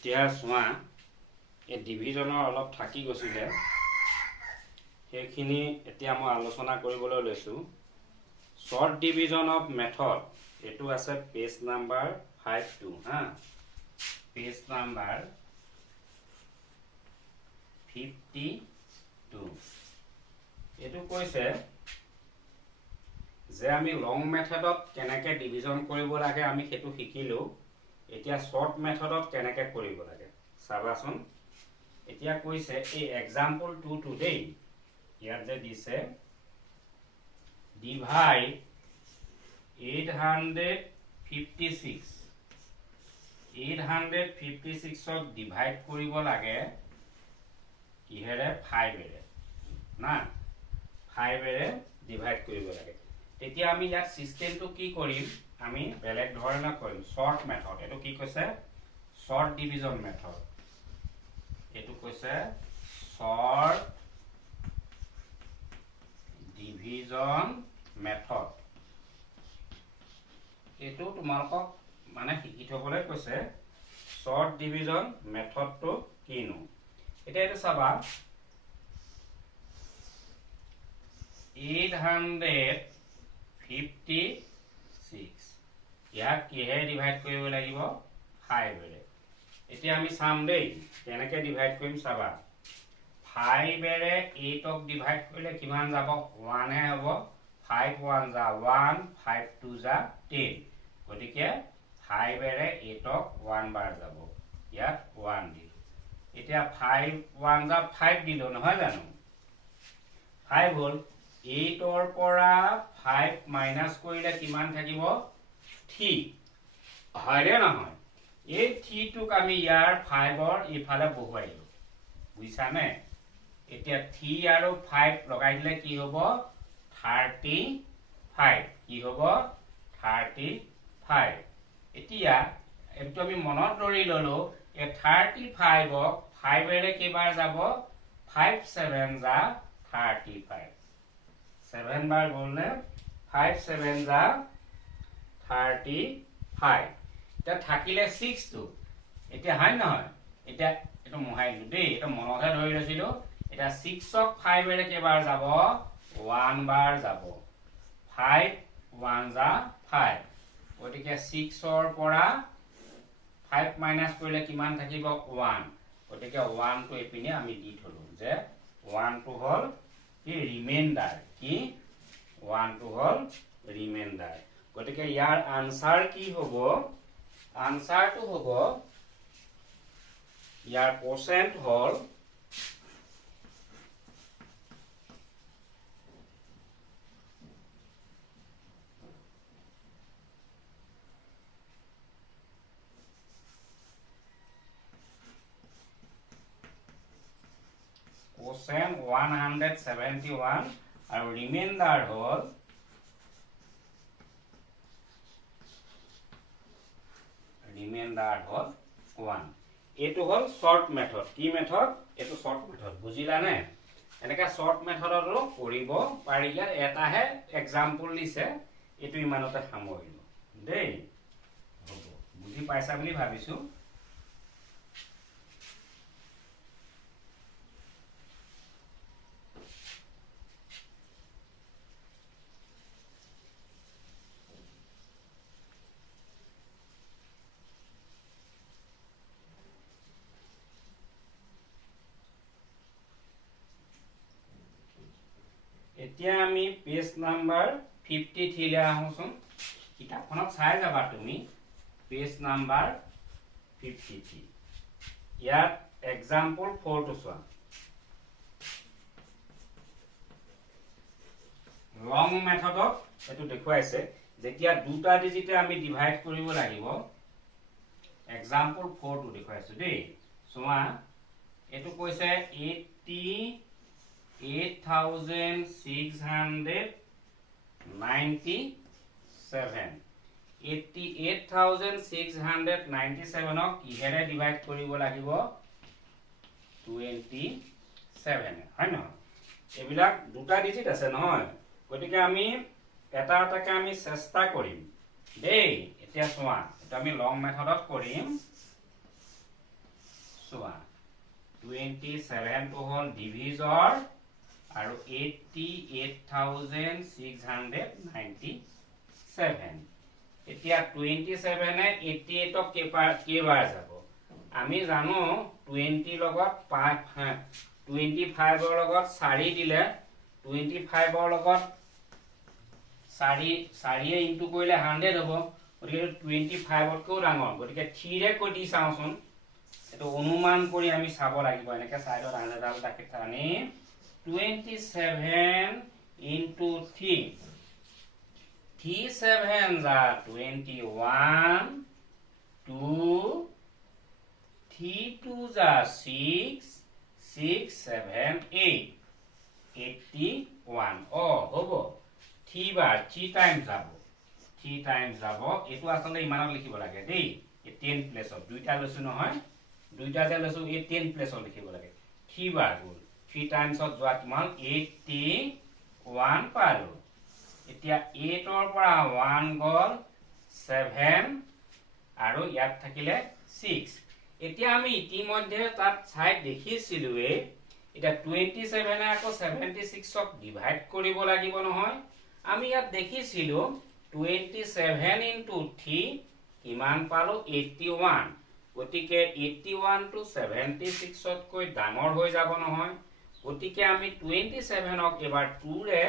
এতিয়া চোৱা এই ডিভিজনৰ অলপ থাকি গৈছিলে সেইখিনি এতিয়া মই আলোচনা কৰিবলৈ লৈছোঁ শৰ্ট ডিভিজন অফ মেথড এইটো আছে পেজ নাম্বাৰ 52 হা পেজ নাম্বাৰ 52 এইটো কৈছে যে আমি লং মেথডত কেনেকৈ ডিভিজন কৰিব লাগে আমি সেইটো শিকিলোঁ এতিয়া শৰ্ট মেথডত কেনেকৈ কৰিব লাগে চাবাচোন এতিয়া কৈছে এই এক্সাম্পল 2 টুডে ইয়াত যে দিছে ডিভাইড 856 ক ডিভাইড কৰিব লাগে কিহেৰে 5 এৰে না 5 এৰে ডিভাইড কৰিব লাগে তেতিয়া আমি ইয়াত সিস্টেমটো কি কৰিম আমি বেলেগ ধৰণে কৰিম শৰ্ট মেথড এটো কি কৈছে শৰ্ট ডিভিজন মেথড এটো কৈছে শৰ্ট ডিভিজন মেথড এটো তোমালোকক মানে শিকি থবলৈ কৈছে শৰ্ট ডিভিজন মেথডটো কিনো এটা এটো চাবা 856 ইয়াক কিহে ডিভাইড কৰিব লাগিব 5 এৰে এতিয়া আমি চাম দেই কেনেকৈ ডিভাইড কৰিম চাবা 5 এৰে 8 ক ডিভাইড কৰিলে কিমান যাব 1 হে হ'ব 5 1 যা 1 5 2 যা 10 গতিকে 5 এৰে 8 ক 1 বাৰ যাব ইয়াত 1 দিলো এতিয়া 5 1 যা 5 দিলো নহয় জানো 5 হ'ল 8 ৰ পৰা 5 মাইনাস কৰিলে কিমান থাকিব 3 হয়নে নহয় এই 3 টুক আমি ইয়াৰ 5 ৰ ইফালে বহুৱাইলো বুজিছানে এতিয়া 3 আৰু 5 লগাই দিলে কি হ'ব 35 কি হ'ব 35 এতিয়া এটো আমি মনত ধৰি ললো এই 35 ক 5 এৰে কেবাৰ যাব 5 7 যা 35 7 বাৰ গ'লে 5 7 যা 35 এটা থাকিলে 6 টু এতিয়া হয় নহয় এতিয়া এটো মহাইলো দেই এটা মনতে ধৰি লৈছিলো এটা 6 ক 5 এৰে কেবাৰ যাব 1 বাৰ যাব 5 1 যা 5 গতিকে 6 ৰ পৰা 5 মাইনাস কৰিলে কিমান থাকিব 1 গতিকে 1 টো এপিনে আমি দি থলো যে 1 টো হল কি ৰিমাইন্ডাৰ কি 1 টো হল ৰিমাইন্ডাৰ গতিকে ইয়াৰ আনসাৰ কি হ'ব আনসাৰটো হ'ব ইয়াৰ পাৰ্সেন্ট হল কোসেন 171 আৰু ৰিমাইন্ডাৰ হল ৰিমাইন্ডাৰ হল 1 এটো হল শৰ্ট মেথড কি মেথড এটো শৰ্ট মেথড বুজিলানে এনেকা শৰ্ট মেথডৰো কৰিব পাৰিলে এটাহে এক্সাম্পল দিছে এটো ইমানতে সামৰিলো দেই হ'ব বুজি পাইছা বুলি ভাবিছো এতিয়া আমি পেজ নাম্বাৰ 53 লে আহোচোন কিতাপখনত চাই যাবা তুমি পেজ নাম্বাৰ 53 ইয়াত এক্সাম্পল 4 টো চোৱা লং মেথডত এটো দেখুৱাইছে যেতিয়া দুটা ডিজিটে আমি ডিভাইড কৰিব লাগিব এক্সাম্পল 4 টো দেখুৱাইছো দেই চোৱা এটো কৈছে 88,697 ক কিহেৰে ডিভাইড কৰিব লাগিব 27 হয় নহয় এবিলাক দুটা ডিজিট আছে নহয় গতিকে আমি এটা এটাকে আমি চেষ্টা কৰিম দেই এতিয়া চোৱা এটা আমি লং মেথডত কৰিম চোৱা 27 টো হ'ল ডিভিজৰ আৰু 88,697 এতিয়া 27 এ 88 ক কেইবাৰ যাব আমি জানো 20 লগত 25 ৰ লগত 4 দিলে 25 ৰ লগত 4 ইনটু কৰিলে 100 হ'ব গতিকে 25 তকৈও ডাঙৰ গতিকে 3 ৰে কৈ দি চাওঁচোন এটো অনুমান কৰি আমি চাব লাগিব এনেকে সাইডত আনডাল ৰাখি থানি 27 into 3 3 7 are 21 2 3 2s are 6 6 7 8 81 হ'ব 3 বার 3 টাইমস যাব 3 টাইমস যাব এটো আসলে ইমানত লিখিব লাগে দেই 10 প্লেসত দুইটা লৈছো নহয় দুইটা যে লৈছো 10 প্লেসত লিখিব লাগে 3 বার গল 3 টাইমসত যোৱা কিমান 81 পালো এতিয়া 8 ৰ পৰা 1 গল 7 আৰু ইয়াত থাকিলে 6 এতিয়া আমি ইতিমধ্যে তাত সাইড দেখিছিলুৱে এটা 27 এ আকৌ 76 ক ডিভাইড কৰিব লাগিব নহয় আমি ইয়াত দেখিছিলু 27 into 3 কিমান পালো 81 গতিকে 81 to 76 তকৈ ডাঙৰ হৈ যাব নহয় গতিকে আমি 27 ক এবাৰ 2 ৰে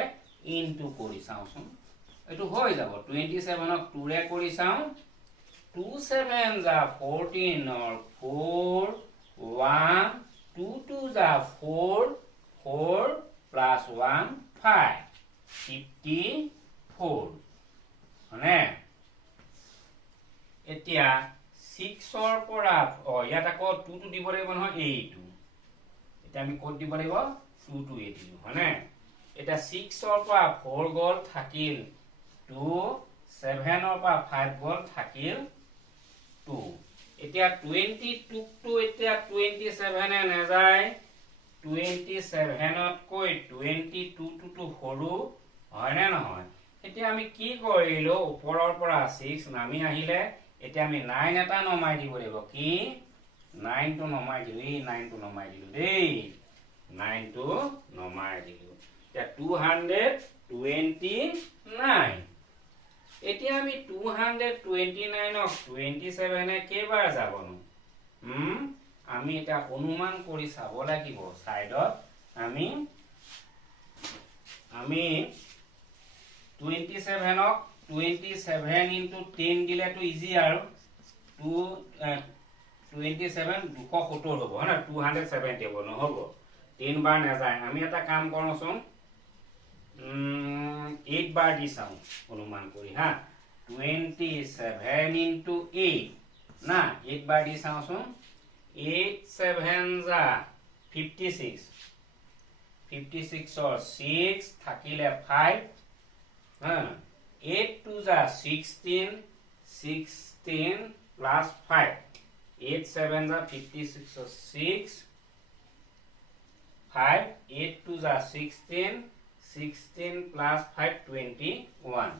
ইনটু কৰি চাওঁচোন এটো হৈ যাব 27 ক 2 ৰে কৰি চাওঁ 2 7s are 14 or 4 1 2 2s are 4 4 plus 1 5 54 হনে এতিয়া 6 ৰ পৰা ইয়াত আকৌ 2 টু দিব লাগিব নহয় এইটো এটা আমি কোড দিব লাগিব 2 টু এই দিলো হনে এটা 6 ৰ পৰা 4 গল থাকিল 2 7 ৰ পৰা 5 গল থাকিল 2 এতিয়া 22 টু এতিয়া 27 এ নাযায় 27 তকৈ 22 টু সৰু হয় না নহয় এতিয়া আমি কি কৰিলো ওপৰৰ পৰা 6 নামি আহিলে এতিয়া আমি 9 এটা নমাই দিব লাগিব কি 9 টো নমাই দিলো এই 9 টো নমাই দিলো দেই 9 টো নমাই দিলো এতিয়া 229 এতিয়া আমি 229 ক 27 এ কেইবাৰ যাবনো আমি এটা অনুমান কৰি চাব লাগিব সাইডত আমি 27 ক 27 into 10 দিলে তো ইজি আৰু 27 270 হ'ব না 270 হ'ব নহব 3 বাৰ না যায় আমি এটা কাম কৰোচোন 8 বাৰ দি চাওঁ অনুমান কৰি হা 27 into 8 না 8 বাৰ দি চাওঁচোন 8 7s are 56 56 or 6 থাকিলে 5 8 2s are 16 16 plus 5 8 7s are 56 or 6 5 8 2s are 16 16 plus 5 21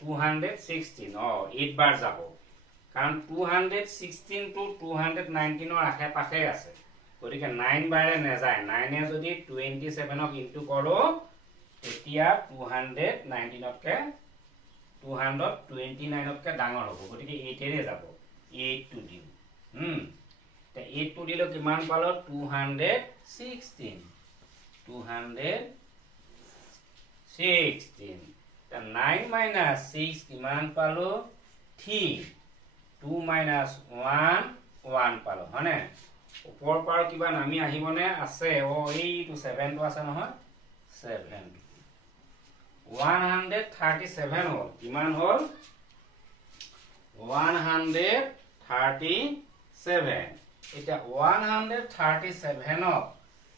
216 8 বার যাব কারণ 216 to 219 ৰ আশে পাশে আছে গতিকে 9 বাৰে না যায় 9 এ যদি 27 ক ইনটু কৰো তেতিয়া 219 তকে 229 তকে ডাঙৰ হ'ব গতিকে 8 এৰে যাব 8 টু দিও তে 8 টু দিলে কিমান পালো 216 216 তে 9 minus 6 কিমান পালো 3 2 minus 1 1 পালো হনে ওপৰ পাৰ কিবা নামি আহিবনে আছে এইটো 7 টো আছে নহয় 7 137 হল কিমান হল 137 এটা 137 ক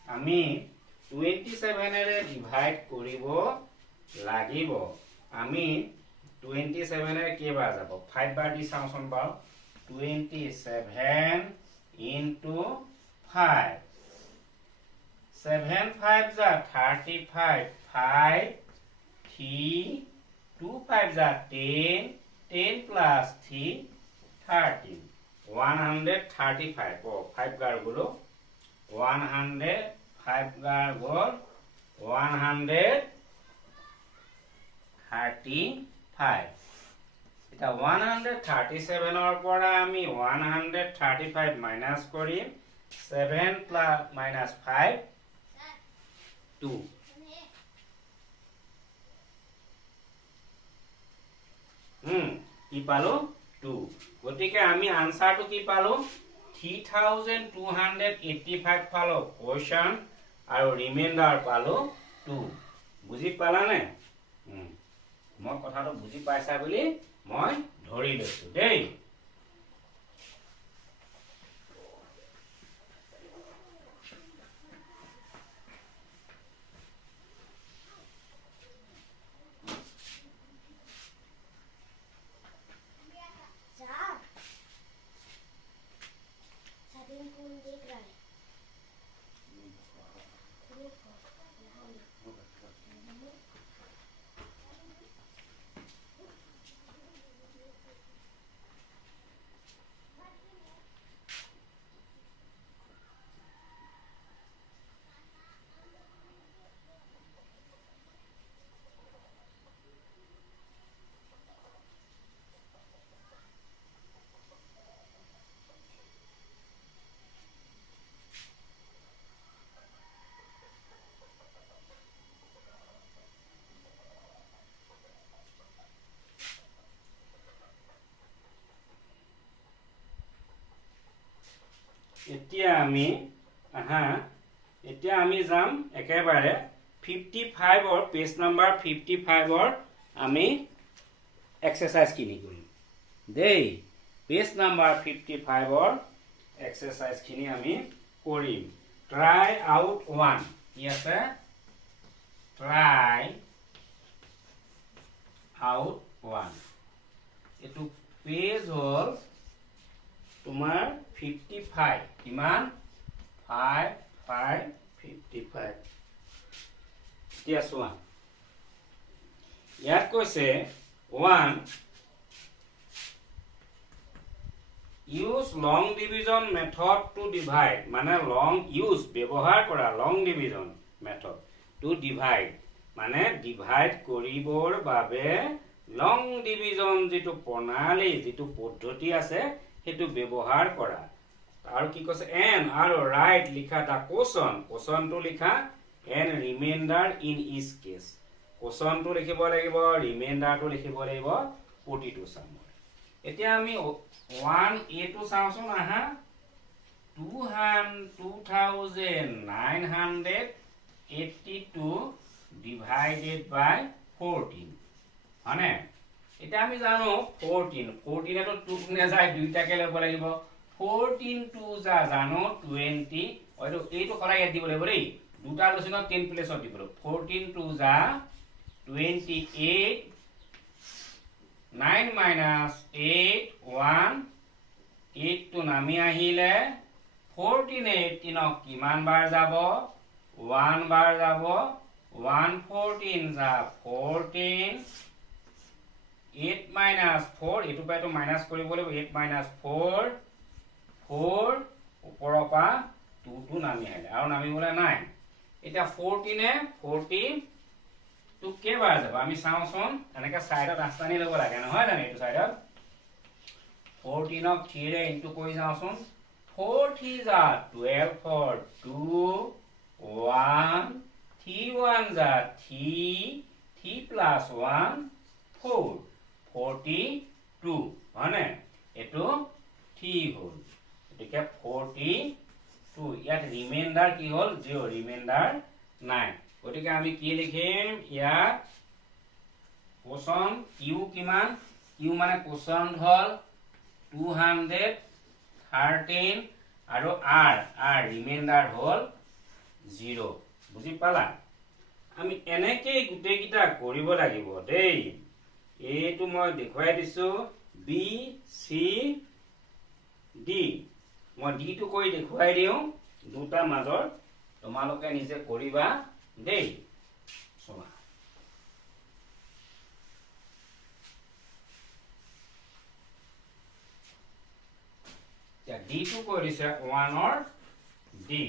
আমি 27 এৰে ডিভাইড কৰিব লাগিব আমি 27 এ কেইবাৰ যাব 5 বাৰ দি চাওঁচোন বাৰু 27 into 5 7 5s are 35 5 3 2 5s are 10 10 plus 3 13 135 5 গাৰ গ'লো 105 গাৰ গ'ল 135 এটা 137 পৰা আমি 135 মাইনাস কৰিম 7 প্লাস মাইনাস 5 2 কি পালো 2 গতিকে আমি আনসাৰটো কি পালো 3285 পালো কোৱেশ্চন আৰু ৰিমাইন্ডাৰ পালো 2 বুজি পালানে মই কথাটো বুজি পাইছা বুলি মই ধৰি লৈছো দেই এতিয়া আমি যাম একেবাৰে 55 or পেজ নাম্বাৰ 55 or আমি এক্সাৰসাইজ কিনি কৰিম দেই পেজ নাম্বাৰ 55 or এক্সাৰসাইজ কিনি আমি কৰিম ট্ৰাই আউট 1 কি আছে ট্ৰাই আউট 1 এটো পেজ হল তোমাৰ 55 কিমান 5 5 55 এতিয়া চোৱা ইয়াত কৈছে 1 use long division method to divide মানে long use ব্যৱহাৰ কৰা long division method to divide মানে divide কৰিবৰ বাবে long division যেটো প্ৰণালী যেটো পদ্ধতি আছে হেতু ব্যৱহাৰ কৰা আৰু কি কৈছে n আৰু right লিখা দা কোশ্চন to লিখা n remainder in each case question to লিখিব লাগিব ৰিমাইন্ডাৰ to লিখিব লাগিব প্ৰতিটো সময় এতিয়া আমি 1a to চাওচোন আহা 2982 divided by 14 মানে এটা আমি জানো 14 এটো 2 নে যায় দুইটাকে লব লাগিব 14 2 যা জানো 20 হয়তো এইটো খৰাই দিব লাগিব দেই দুটা লসিনত 10 প্লেসত দিব 14 2 যা 28 9 minus 8 1 8 to নামি আহিলে 14 18 কিমান বাৰ যাব 1 বাৰ যাব 1 14 যা 14 8 minus 4 এটো পাইটো মাইনাস কৰিব লাগিব 8 minus 4 4 ওপৰৰ পা 2 2 নামি আহিলে আৰু নামিবলে নাই এটা 14 এ 40 তো কেবাৰ যাব আমি চাওচোন এনেকা সাইডত ৰাস্তানি লব লাগে নহয় জানো এটো সাইডত 14 অক 3 ৰে ইনটু কৰি যাওচোন 4 3 যা 12 for 2 1 3 1 যা 3 3 plus 1 4 42 মানে এটো 3 হল এটিকে 42 ইয়াত রিমাইন্ডার কি হল 0 রিমাইন্ডার নাই গটিকে আমি কি লিখিম ইয়াত কোশ্চন কিউ কিমান কিউ মানে কোশ্চন হল 213 আৰু r ৰিমাইন্ডাৰ হল 0 বুজি পালা আমি এনেকে গুটে কিটা কৰিব লাগিব দেই এইটো মই দেখুৱাই দিছো বি সি ডি মই ডি টু কৈ দেখুৱাই দিও দুটা মাজৰ তোমালোকে নিজে কৰিবা দেই সোমা ডি টু কৈ দিছে 1ৰ ডি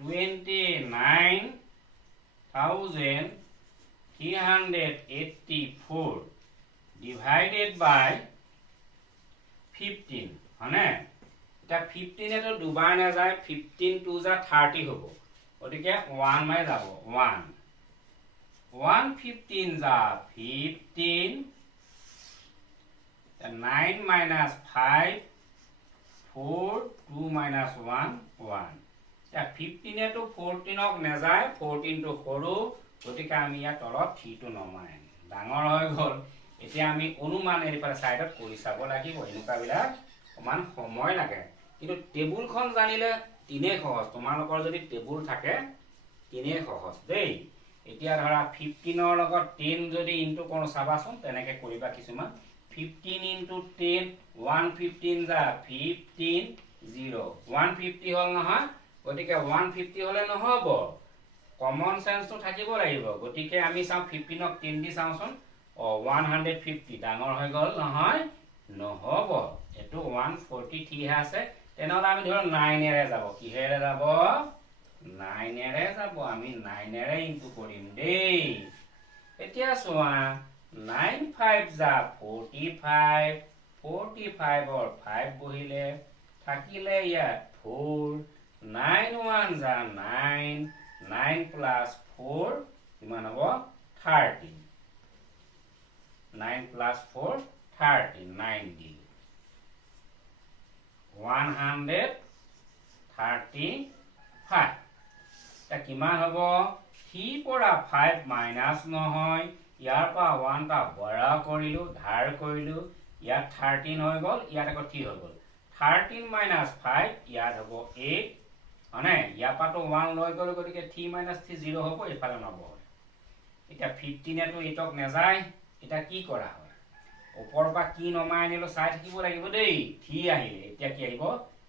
29,384 divided by 15 হয়নে এটা 15 এটো দুবাৰ না যায় 15 টু যা 30 হ'ব ওদিকে 1 মাই যাব 1 115 যা 15 9 minus 5 4 2 minus 1 1 তা 15 এটো 14 ক না যায় 14 টো সৰু ওদিকে আমি ইয়া তলত 3 টো নমাই ডাঙৰ হৈ গল এতিয়া আমি অনুমান এৰিপাৰ সাইডত কৰি চাব লাগিব এনেকা বিলাক সমান সময় লাগে কিন্তু টেবুলখন জানিলে তিনে সহজ তোমালোকৰ যদি টেবুল থাকে তিনে সহজ দেই এতিয়া ধৰা 15 ৰ লগত 10 যদি ইনটু কোন চাবাচোন তেনেকে কৰিবা কিছুমান 15 into 10 115 যা 15 0 150 হল নহয় গটিকে 150 হলে নহব কমন সেন্স তো থাকিব লাগিব গটিকে আমি চাও 15 ক 10 দি চাওচোন 150 ডাঙৰ হৈ গল নহয় নহব এটো 143 হে আছে তেনহলে আমি ধৰ 9 এৰে যাব কিহেৰে যাব 9 এৰে যাব আমি 9 এৰে ইনটু কৰিম দেই এতিয়া সোৱা 9 5 যা 45 45 or 5 বহিলে থাকিলে ইয়া 4 9 1 যা 9 9 plus 4 কিমান হ'ব 13 9 plus 4 39 দি 135 তা কিমান হ'ব 3 পৰা 5 মাইনাস নহয় ইয়াৰ পৰা 1 টা বৰা কৰিলো ধাৰ কৰিলো ইয়াত 13 হৈ গল ইয়াত আকৌ 3 হৈ গল 13 minus 5 ইয়াত হ'ব 8 মানে ইয়াৰ পৰা তো 1 লৈ গল গতিকে 3 minus 3 0 হ'ব এফালে নব এটা 15 এটো এটক না যায় এটা কি কৰা হয় ওপৰ পৰা কি নমাই আনিলো চাই থাকিব লাগিব দেই 3 আহিলে এতিয়া কি আহিব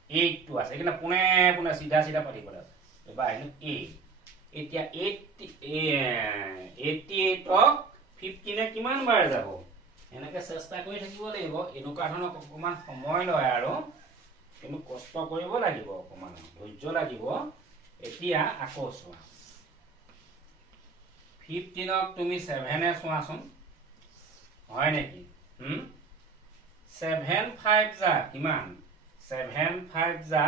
8 টো আছে কিনা পুনে পুনে সিধা সিধা পাতিব লাগে এবা আহিলো 8 এতিয়া 88 ক 15 এ কিমান বাৰ যাব এনেকে চেষ্টা কৰি থাকিব লাগিব এনুকা ধৰণৰ অকমান সময় লয় আৰু কিন্তু কষ্ট কৰিব লাগিব অকমান ধৈৰ্য লাগিব এতিয়া আকৌ চোৱা 15 ক তুমি 7 এ চোৱাচোন হয় নেকি 7 5 যা কিমান 7 5 যা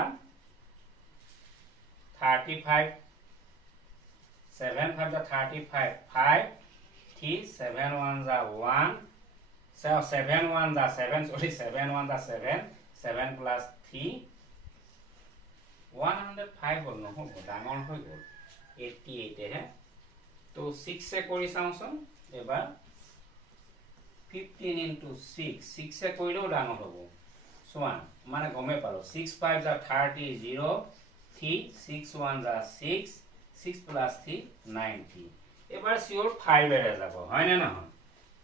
35 7 5 যা 35 5 3 7 1 যা 1 7 1 যা 7 sorry 7 1 যা 7 7 plus 3 105 হল নহব ডাঙৰ হৈ গল 88 হে তো 6 এ কৰি চাওচোন এবাৰ 15 into 6 6 এ কৰিলেও ডাঙৰ হ'ব সোৱা মানে গমে পালো 6 5 যা 30 0 3 6 1 যা 6 6 plus 3 90 এবাৰ সিওৰ 5 এৰে যাব হয় না নহয়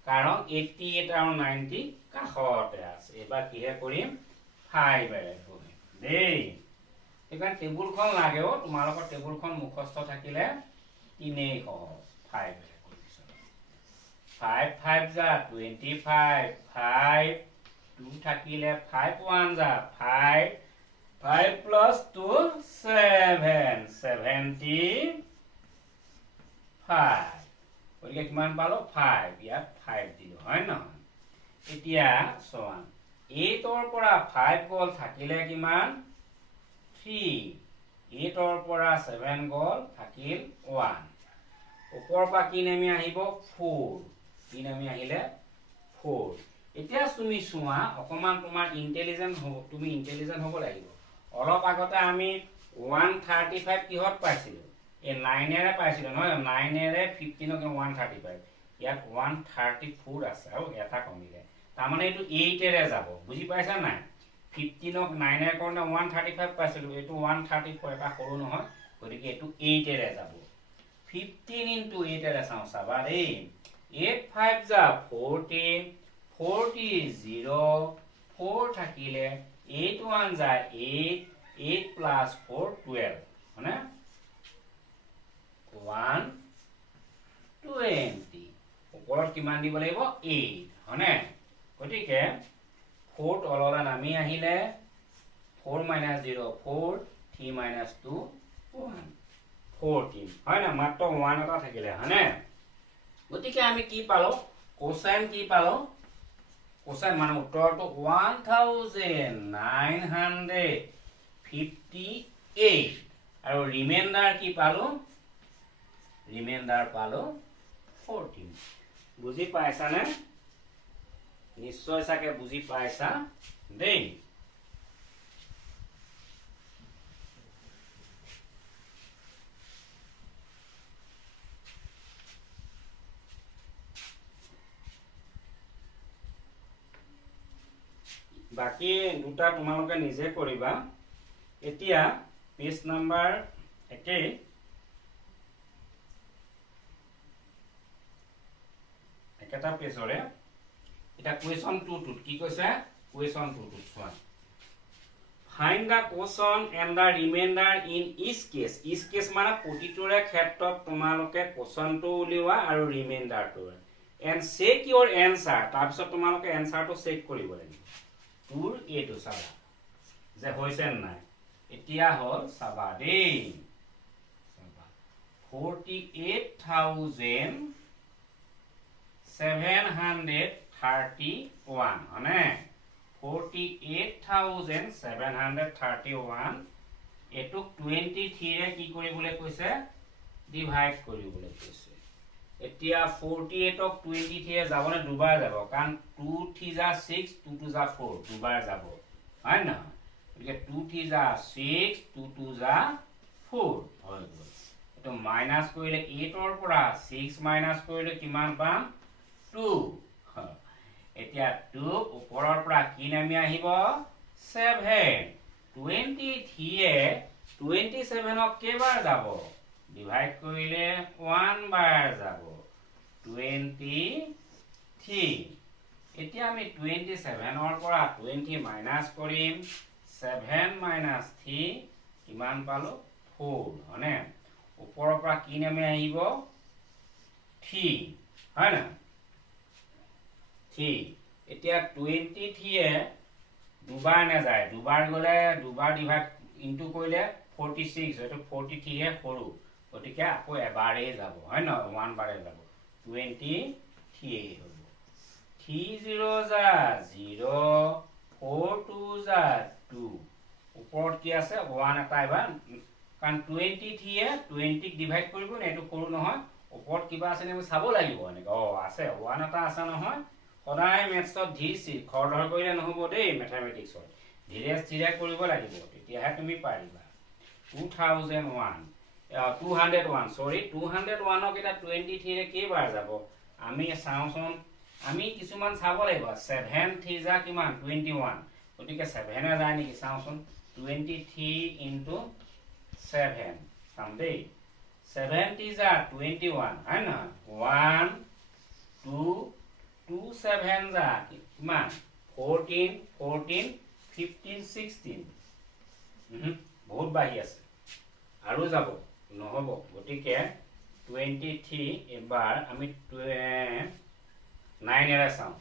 কাৰণ 88 আৰু 90 কাখতে আছে এবাৰ কিহে কৰিম 5 এৰে কৰিম দেই এবাৰ টেবুলখন লাগেও তোমালোকৰ টেবুলখন মুখস্থ থাকিলে তিনেই সহজ 5 এৰে কৰিছো 5 5 যা 25 5 2 থাকিলে 5 1 যা 5 5 plus 2 7 75 ওইকে কিমান পালো 5 ইয়াত 5 দিলো হয় না এতিয়া সোৱা 8 ৰ পৰা 5 গল থাকিলে কিমান 3 8 ৰ পৰা 7 গল থাকিল 1 ওপৰ পৰা কি নামি আহিব 4 কি নামি আহিলে 4 এতিয়া তুমি সোৱা অকমান তোমাৰ ইন্টেলিজেন্ট হ'ব তুমি ইন্টেলিজেন্ট হ'ব লাগিব অলপ আগতে আমি 135 কিহত পাইছিলো এ 9 এৰে পাইছিলো নহয় 9 এৰে 15 ক 135 ইয়াত 134 আছে আৰু এটা কমিলে তাৰ মানে এটো 8 এৰে যাব বুজি পাইছা না 15 ক 9 এৰ কাৰণে 135 পাইছিলো এটো 134 এটা সৰু নহয় গতিকে এটো 8 এৰে যাব 15 into 8 এৰে চাও চাবা দেই 8 5 যা 40 40 0 4 থাকিলে 8 1 যা 8 8 plus 4 12 হয়নে 120 ওপৰত কিমান দিব লাগিব 8 হয়নে গটিকে 4 তললৈ নামি আহিলে 4 - 0 4 3 - 2 1 14 হয় না মাত্ৰ 1 এটা থাকিলে হয়নে গতিকে আমি কি পালো কোসাইন কি পালো কোসাইন মানে উত্তৰটো 1958 আৰু ৰিমাইন্ডাৰ কি পালো ৰিমাইন্ডাৰ পালো 14 বুজি পাইছা নে নিশ্চয় চাগে বুজি পাইছা দেই বাকি দুটা তোমালোকে নিজে কৰিবা এতিয়া পেজ নাম্বাৰ একেই একেটা পেজৰে এটা কুৱেশ্যন 2 টুত কি কৈছে কুৱেশ্যন 2 টুত চোৱা find the quotient and the remainder in each case মানে প্ৰতিটোৰে ক্ষেত্ৰত তোমালোকে কোসনটো উলিওৱা আৰু ৰিমাইন্ডাৰটো এন্ড চেক ইউৰ এনসাৰ তাৰপিছত তোমালোকে এনসাৰটো চেক কৰিব লাগিব তোৰ এটো চাবা যে হৈছে নাই এতিয়া হল চাবা দেই চাবা 48,731 হনে 48,731 এটুক 23 ৰে কি কৰিবলৈ কৈছে ডিভাইড কৰিবলৈ কৈছে এতিয়া 48 ক 23 ৰে যাবনে দুবাৰ যাব কাৰণ 2 3 যা 6 2 2 যা 4 দুবাৰ যাব হয় না গতিকে 2 3 যা 6 2 2 যা 4 হৈ গ'ল এটো মাইনাস কৰিলে 8 ৰ পৰা 6 মাইনাস কৰিলে কিমান পাম 2 এতিয়া 2 ওপৰৰ পৰা কি নামি আহিব 7 23 এ 27 ক কেবাৰ যাব ডিভাইড কৰিলে 1 বাৰ যাব 23 এতিয়া আমি 27 ৰ পৰা 20 মাইনাস কৰিম 7 মাইনাস 3 কিমান পালো 4 হনে ওপৰৰ পৰা কি নামে আহিব 3 হয় না 3 এতিয়া 23 এ দুবাৰ না যায় দুবাৰ গলে দুবাৰ ডিভাইড ইনটু কৰিলে 46 হয়তো 43 এ সৰু গতিকে আকৌ এবাৰে যাব হয় না 1 বাৰে যাব 23 হ'ব 3 0 যা 0 4 2 যা 2 ওপৰত কি আছে 1 এটা এবাৰ কাৰণ 23 এ 20 ক ডিভাইড কৰিব না এটো সৰু নহয় ওপৰত কিবা আছে নে চাব লাগিব এনেকৈ আছে 1 এটা আছে নহয় সদায় মেথছত ধীৰ খৰধৰ কৰিলে নহব দেই ম্যাথমেটিক্সত ধীৰে স্থিৰে কৰিব লাগিব তেতিয়াহে তুমি পাৰিবা 201 সৰি 201 ক এটা 23 ৰে কেবাৰ যাব আমি চাওচোন আমি কিছুমান চাব লাগিব 7 3 যা কিমান 21 গতিকে 7 এ যায় নেকি চাওচোন 23 into 7 চাম দেই 70 যা 21 হয় না 1 2 2 7 যা কিমান 14 14 15 16 বহুত বাহি আছে আৰু যাব নহব গতিকে 23 এবাৰ আমি 9 এৰে চাওঁ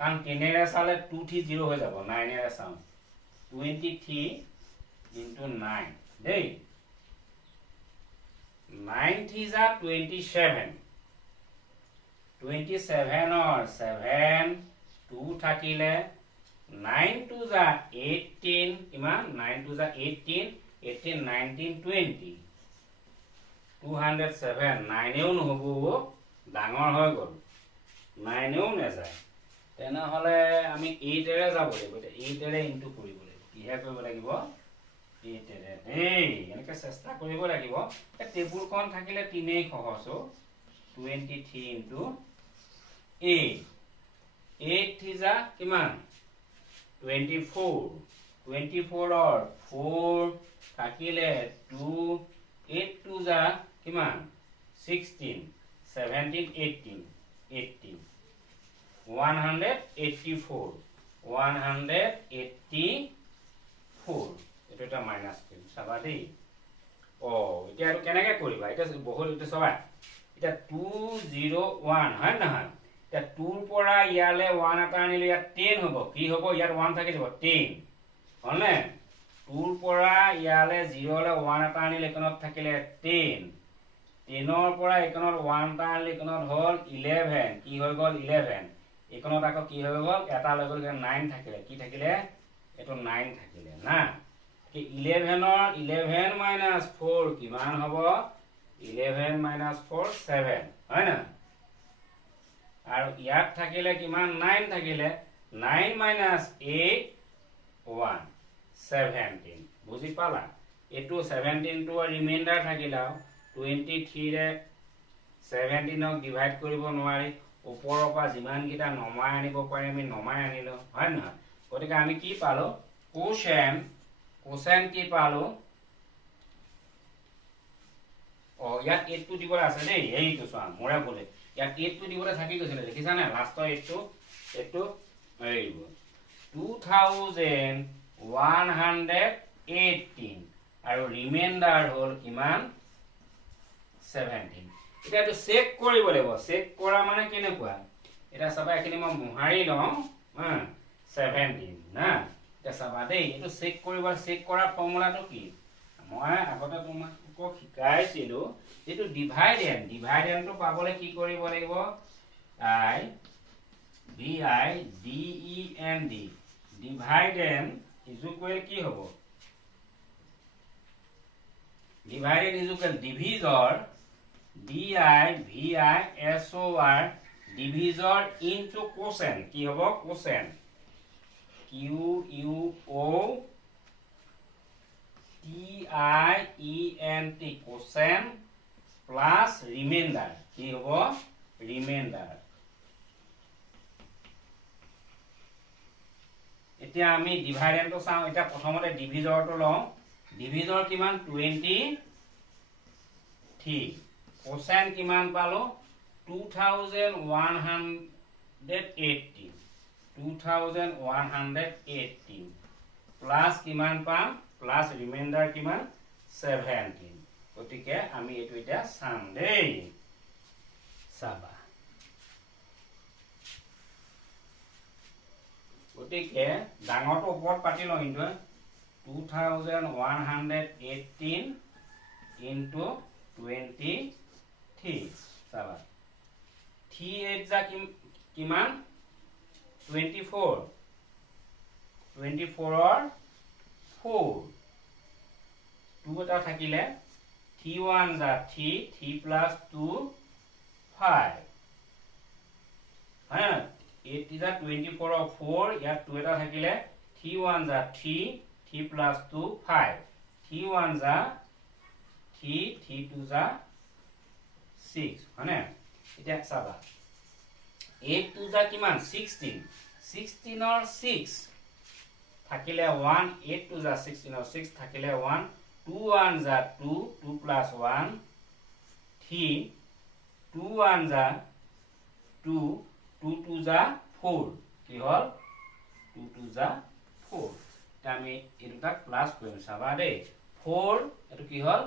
কাৰণ 10 এৰে চালে 2 3 0 হৈ যাব 9 এৰে চাওঁ 23 into 9 দেই 9 3 যা 27 27 or 7 2 থাকিলে 9 2 যা 18 কিমান 9 2 যা 18 18 19 20 207 9 এও নহব ডাঙৰ হৈ গল 9 এও নেযায় তেনেহলে আমি 8 এৰে যাব লাগিব 8 এৰে ইনটু কৰিব লাগিব কিহে কৰিব লাগিব 8 এৰে এই এনেকে চেষ্টা কৰিব লাগিব এই টেবুলখন থাকিলে তিনেই সহজ 23 into 8 8 3 যা কিমান 24 24 or 4 থাকিলে 2 8 2 যা কিমান 16 17 18 18 184 এটা মাইনাস কৰিম চাবা দেই এতিয়া কেনেকৈ কৰিবা এটা বহুত এটা চাবা এটা 201 হয় নহয় তে 2 ৰ পৰা ইয়ালে 1 এটা আনিলে ইয়াত 10 হ'ব কি হ'ব ইয়াত 1 থাকি যাব 10 হলনে 2 ৰ পৰা ইয়ালে 0 লে 1 এটা আনিলে কোনত থাকিলে 10 10 ৰ পৰা একনত 1 এটা আনিলে কোনত হল 11 কি হৈ গল 11 একনত আকৌ কি হৈ গল এটা লৈ গল 9 থাকিলে কি থাকিলে এটো 9 থাকিলে না কি 11 ৰ 11 - 4 কিমান হ'ব 11 - 4 7 হয় না আৰু ইয়াত থাকিলে কিমান 9 থাকিলে 9 - 8 1 17 বুজি পালা এটো 17 টো ৰিমাইন্ডাৰ থাকিলা 23 ৰে 17 ক ডিভাইড কৰিব নোৱাৰি ওপৰৰ পৰা যিমান কিটা নমাই আনিব পাৰি আমি নমাই আনিলো হয় না গতিকে আমি কি পালো কোশেন কি পালো ও ইয়াত 8 টো দিব আছে দেই এইটো চোৱা মোৰে বলে ইয়াত 8 টো দিবলে থাকি গৈছিল দেখিছা না লাষ্টৰ 8 টো এইব 2118 আৰু ৰিমাইন্ডাৰ হল কিমান 17 এটা তো চেক কৰিব লাগিব চেক কৰা মানে কেনেকুৱা এটা সবাই এখিনি মই মুহাৰি লম 17 না এটা সবা দেই এটো চেক কৰিব চেক কৰা ফৰ্মুলাটো কি মই আগতে তোমাক শিকাইছিলো এটো ডিভাইডেন্ড টো পাবলে কি কৰিব লাগিব i v i d e n d dividend is equal কি হ'ব divided is equal divisor d i v i s o r divisor into quotient কি হ'ব quotient q u o t i e n t quotient plus remainder কি হ'ব reminder এতিয়া আমি ডিভাইডেন্টটো চাও এটা প্ৰথমতে ডিভিজৰটো লওঁ ডিভিজৰ কিমান 23 কোশেন কিমান পালো 2118 প্লাস কিমান পাম প্লাস রিমাইন্ডার কিমান 17 গতিকে আমি এটো এটা চাম দেই চাবা গতিকে ডাঙৰটো ওপৰত পাতি লওঁ কিন্তু 2118 into 23 চাবা 3 8 যা কিমান 24 24 ৰ 4 2 এটা থাকিলে 3 1 যা 3 3 plus 2 5 হ্যাঁ 8 যা 24 ৰ 4 ইয়াত 2 এটা থাকিলে 3 1 যা 3 3 plus 2 5 3 1 যা 3 3 2 যা 6 হয়নে এটা চাবা 8 2 যা কিমান 16 16 ৰ 6 থাকিলে 1 8 2 যা 16 ৰ 6 থাকিলে 1 2 1 যা 2 2 plus 1 3 2 1 যা 2 2 2 যা 4 কি হল 2 2 যা 4 তা আমি এটা প্লাস কৰিম চাবা দেই 4 এটো কি হল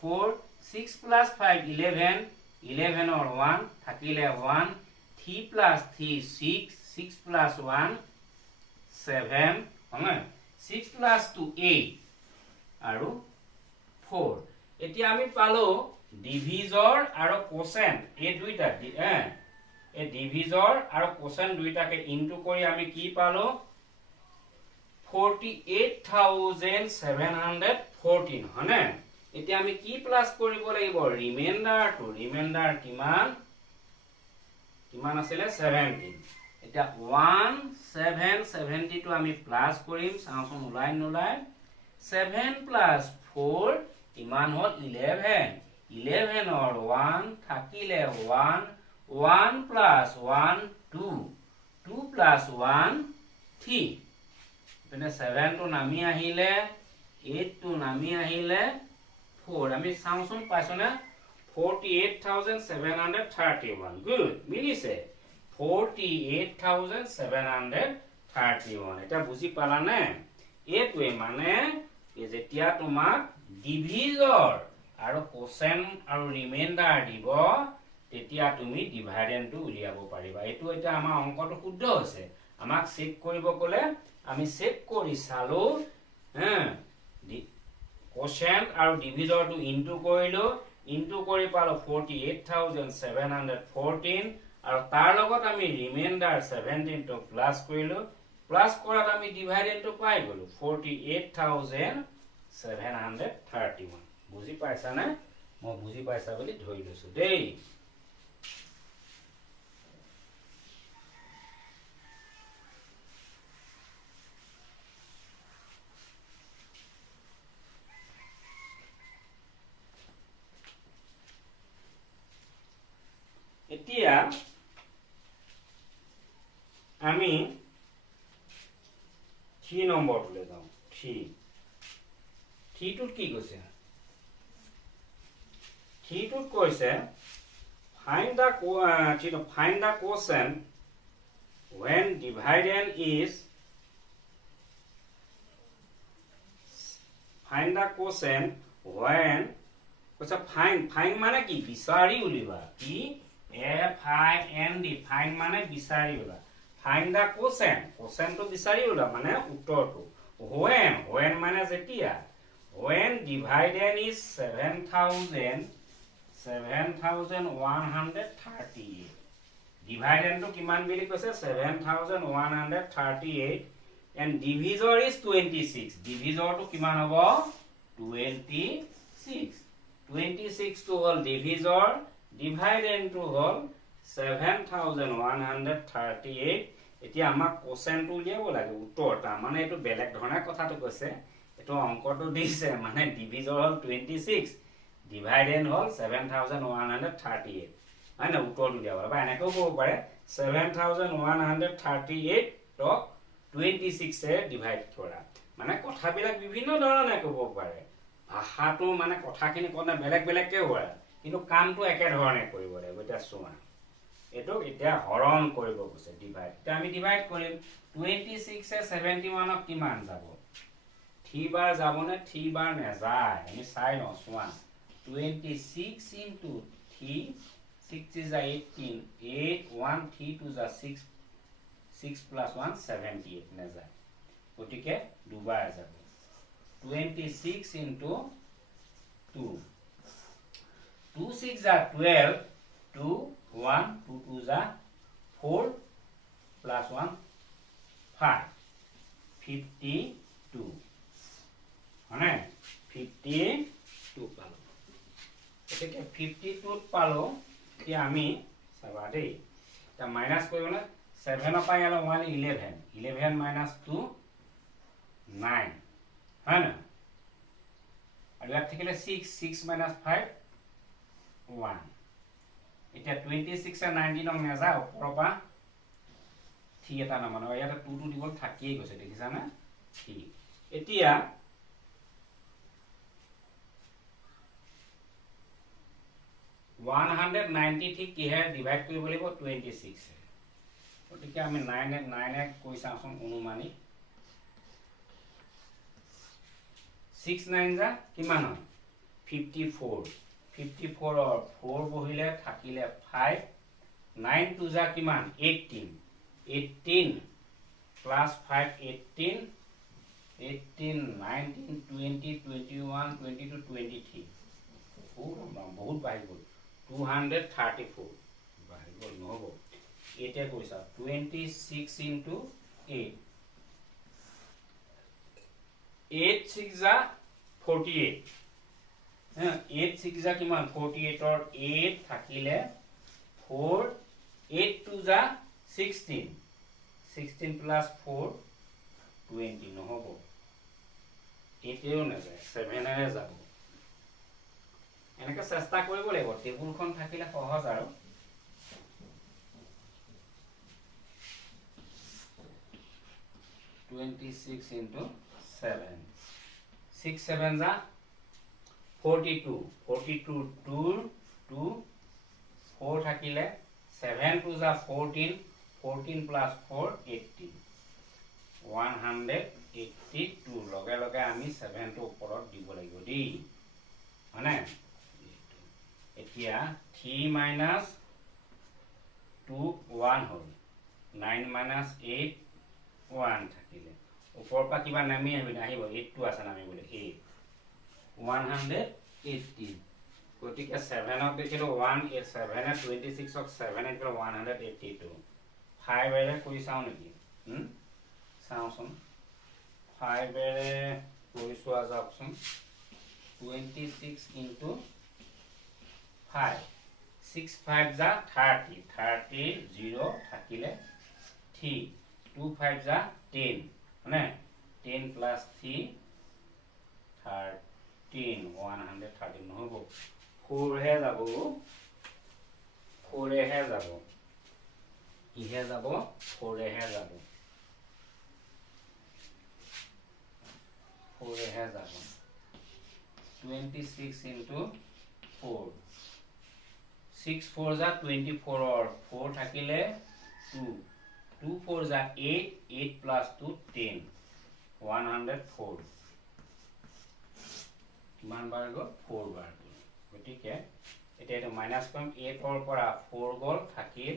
4 6 plus 5 11 11 or 1 থাকিলে 1 3 plus 3 6 6 plus 1 7 হয় 6 plus 2 8 আৰু 4 এতিয়া আমি পালো ডিভিজৰ আৰু কোশেন এই দুইটা এই ডিভিজৰ আৰু কোশেন দুইটাকে ইনটু কৰি আমি কি পালো 48714 হয়নে এতিয়া আমি কি প্লাস কৰিব লাগিব ৰিমাইন্ডাৰ কিমান কিমান আছিল 17 এতিয়া 1770 টো আমি প্লাস কৰিম চাওঁচোন ওলাই নোলাই 7 plus 4 ইমান হল 11 11 or 1 থাকিলে 1 1 plus 1 2 2 plus 1 3 তেনে 7 টো নামি আহিলে 8 টো নামি আহিলে 4 আমি চাওঁচোন পাইছনে 48731 গুড মিলিছে 48731 এটা বুজি পালানে এটোৱে মানে যেতিয়া তোমাক ডিভিজৰ আৰু কোশেন আৰু ৰিমাইন্ডাৰ দিব তেতিয়া তুমি ডিভাইডেন্টটো উলিয়াব পাৰিবা এটো এটা আমাৰ অংকটো শুদ্ধ হৈছে আমাক চেক কৰিব ক'লে আমি চেক কৰি চালো কোশেন্ট আৰু ডিভিজৰটো ইনটু কৰিলো ইনটু কৰি পালো 48714 আৰু তাৰ লগত আমি ৰিমাইন্ডাৰ 17 টো প্লাস কৰিলো প্লাস কৰাত আমি ডিভাইডেন্টটো পাই গলো 48731 বুজি পাইছা না মই বুজি পাইছা বুলি ধৰি লৈছো দেই এতিয়া আমি 3 নম্বৰটো যাও 3 টুত কি কৈছে 3 টুত কৈছে find the quotient when dividend is find the quotient when কৈছে find মানে কি বিচাৰি উলিবা কি FIND find মানে বিচাৰি উলা find the quotient to বিচাৰি উলা মানে উত্তৰটো when মানে যেতিয়া when dividend is 7138 dividend to কিমান বুলি কৈছে 7138 and divisor is 26 divisor to কিমান হ'ব 26 to হ'ল divisor dividend to হ'ল 7138 এতিয়া আমাক কোশেন্ট উলিয়াব লাগে উত্তৰটা মানে এটো বেলেগ ধৰণে কথাটো কৈছে এটো অংকটো দিছে মানে ডিভিজৰ হ'ল 26 ডিভাইডেন্ট হ'ল 7138 হয় না উত্তৰটো দিয়া বা এনেকৈ ক'ব পাৰে 7138 টো 26 এ ডিভাইড কৰা মানে কথাবিলাক বিভিন্ন ধৰণে ক'ব পাৰে ভাষাটো মানে কথাখিনি কোনে বেলেগ বেলেগকে হয় কিন্তু কামটো একে ধৰণে কৰিব লাগিব এটা চোৱা এটো এতিয়া হৰণ কৰিব কৈছে ডিভাইড এতিয়া আমি ডিভাইড কৰিম 26 এ 71 ক কিমান যাব 3 বাৰ যাব নে 3 বাৰ নেযায় আমি চাই ন চোৱা 26 into 3 6 is 18 8 1 3 2 is 6 6 plus 1 78 নেযায় গতিকে দুবাৰ যাব 26 into 2 2 6 are 12 2 1 2 2 is 4 plus 1 5 52 হনে 52 পালো এটাকে 52 পালো কি আমি চাবা দেই তা মাইনাস কৰিব না 7 পাই গেল 1 11 11 minus 2 9 হয় না আর ইয়াত থাকিলে 6 6 minus 5 1 এটা 26 আর 19 নং নেজা ওপৰপা 3 এটা না মানে ইয়াত 2 2 দিব থাকিয়ে গৈছে দেখিছা না ঠিক এতিয়া 190 ঠিক কিহে ডিভাইড কৰিব লাগিব 26 গতিকে আমি 9 কৈ চাওঁচোন অনুমানিক 6 9 যা কিমান হয় 54 और 4 বহিলে থাকিলে 5 9 2 যা কিমান 18 plus 5 18 19 20 21 22 23 বহুত বাঢ়ি গ'ল 234 বাঢ়ি গ'ল নহ'ব এটা কৈছা 26 into 8 8 6 যা 48 8 6 যা কিমান 48 or 8 থাকিলে 4 8 2 যা 16 plus 4 20 নহ'ব 8 এও নাযায় 7 এৰে যাব এনেকে চেষ্টা কৰিব লাগিব টেবুলখন থাকিলে সহজ আৰু 26 into 7 6 7 যা 42 2 4 থাকিলে 7 2 যা 14 plus 4 18 182 লগে লগে আমি 7 টো ওপৰত দিব লাগিব দেই মানে এতিয়া 3 minus 2 1 হ'ল 9 minus 8 1 থাকিলে ওপৰৰ পৰা কিবা নামি আহিব 8 টো আছে নামিবলৈ 8 180 গতিকে 7 ক দেখিলো 1 8 7 26 ক 7 এ 182 5 এৰে কৰি চাও নেকি চাওচোন 5 এৰে কৰি চোৱা যাওকচোন 26 into 5 6 5 जा 30 30 0 থাকিলে 3 2 5 जा 10 মানে 10 plus 3 13 113 নহব 4 হে যাব 4 হে যাব ইহে যাব 4 হে যাব 4 হে যাব 26 into 4 6 4 जा 24 और 4 থাকিলে 2 2 4 जा 8 8 plus 2 10 104 কিমান বাৰ গ'ল 4 বাৰ গ'ল গতিকে এটা এটা মাইনাস কৰিম 8 ৰ পৰা 4 গ'ল থাকিল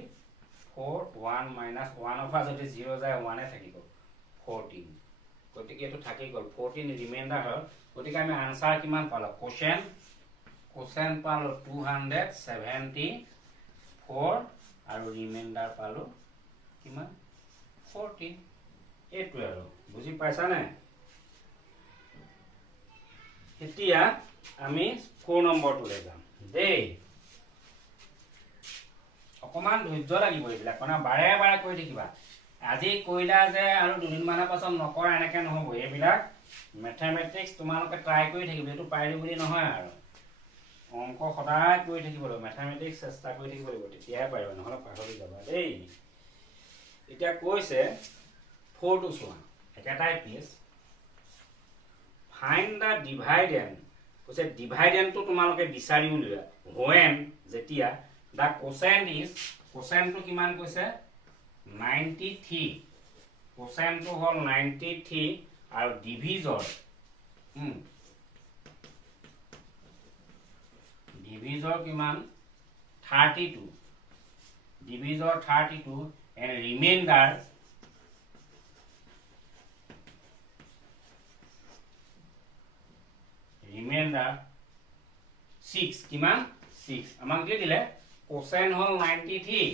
4 1 minus 1 অফা যদি 0 যায় 1 এ থাকিব 14 গতিকে এটো থাকি গ'ল 14 ৰিমাইন্ডাৰ হ'ল গতিকে আমি আনসাৰ কিমান পালো কোশ্চেন পালো 274 আৰু ৰিমাইন্ডাৰ পালো কিমান 14 এটো আৰু বুজি পাইছা নে এতিয়া আমি 4 নম্বৰটোলৈ যাম দেই অকমান ধৈৰ্য লাগিব এইবিলাক মানে বাৰে বাৰে কৈ থাকিবা আজি কইলা যে আৰু দুদিন মানৰ পাছত নকৰা এনেকে নহব এইবিলাক ম্যাথমেটিক্স তোমালোকে ট্ৰাই কৰি থাকিব এটো পাইলি বুলি নহয় আৰু অংক সদায় কৰি থাকিব লাগিব ম্যাথমেটিক্স চেষ্টা কৰি থাকিব লাগিব তেতিয়াহে পাৰিবা নহলে পাহৰি যাবা দেই এতিয়া কৈছে 4 to 1 একেটাই পিস ফাইন্ড দা ডিভাইডেন্ট কৈছে ডিভাইডেন্টটো তোমালোকে বিচাৰি উলিয়া when যেতিয়া দা কোসেন্ট ইজ কোসেন্টটো কিমান কৈছে 93 কোসেন্টটো হল 93 আৰু ডিভিজৰ ডিভিজৰ কিমান 32 ডিভিজৰ 32 and remainder 6 কিমান 6 আমাক দি দিলে কোসেন হল 93